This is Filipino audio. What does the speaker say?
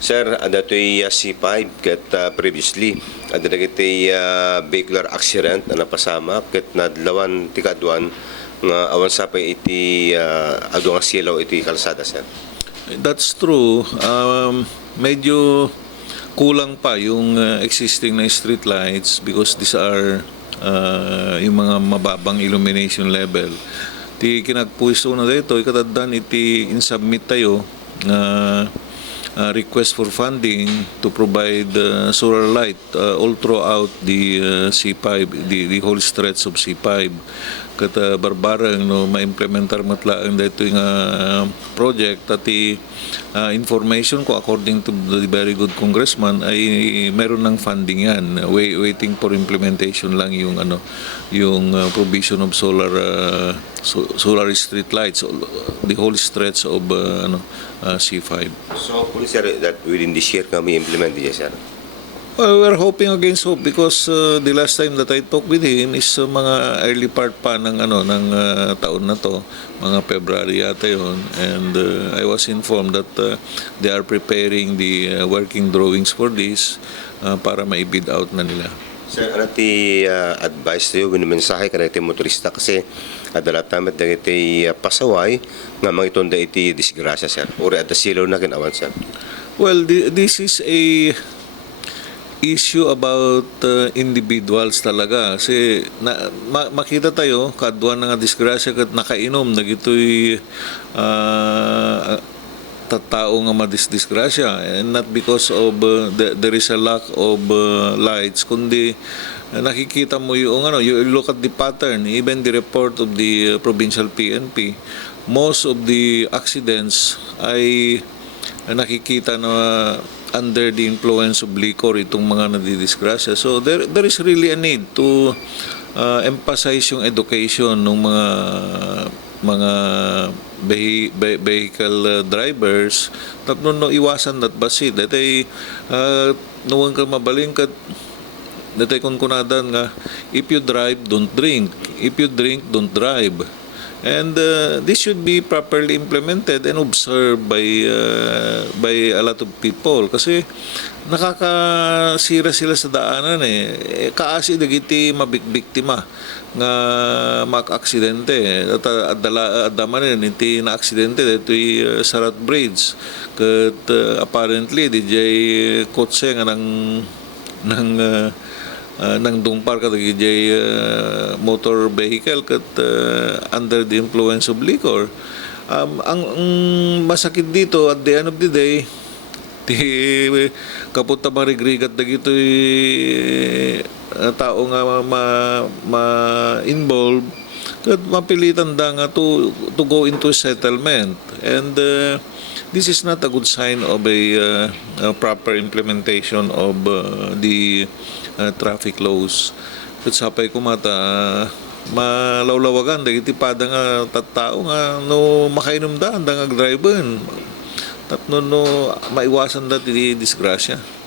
Sir, ada to'y C5 ket previously ada dagiti vehicular accident na napasama ket nadlawan ti kadwan nga awan sapay iti adu nga silaw iti kalsada, sir. That's true. Medyo kulang pa yung existing na street lights because these are yung mga mababang illumination level. Ti kinagpuiso na dito, ikataddan iti insubmit tayo na request for funding to provide solar light all throughout the C5, the whole stretch of C5. Kata barbarang no ma-implementar matlaang dito yung project at information ko according to the very good congressman ay meron ng funding yan, waiting for implementation lang yung provision of solar street lights, the whole stretch of C5. So, sir, that within this year kami implement yes, sir. Well, we're hoping against hope because the last time that I talked with him is mga early part pa ng taon na to, mga February yata yun, and I was informed that they are preparing the working drawings for this para maibid out na nila. Sir, ano ti advice tayo, winimensahe ka na iti motorista kasi adalat namin na iti pasaway nga mga itonda iti disgrasya, sir. Uri at silaw na kinawan, sir. Well, this is a issue about individuals talaga kasi makita tayo kadwa nga disgrasya kat nakainom nagitoy tattao nga madisgrasya, and not because of there is a lack of lights kundi nakikita mo yung you look at the pattern, even the report of the provincial PNP, most of the accidents ay nakikita na under the influence of liquor itong mga nadidisgrasya. So there is really a need to emphasize yung education ng mga vehicle drivers tapno no iwasan dat basit datay nuwang ka mabalingkat datay kunkunadan nga if you drive don't drink, if you drink don't drive. And this should be properly implemented and observed by a lot of people kasi nakakasira sila sa daanan kaasi dagiti mabikbiktima nga mak-aksidente adaman iti na aksidente dito'y Sarat Bridge ket apparently DJ kotse nga nang dumpar ka DJ motor vehicle kat under the influence of liquor. Ang masakit dito at the end of the day kapunta marigrigat dagito tao nga ma-involve kat mapilitan da nga to go into settlement, and this is not a good sign of a proper implementation of the traffic laws. Kat sapay kumata malawlawagan dagiti pada nga tattao nga no makainom da nga driver tapno no maiwasan da ti disgrasya.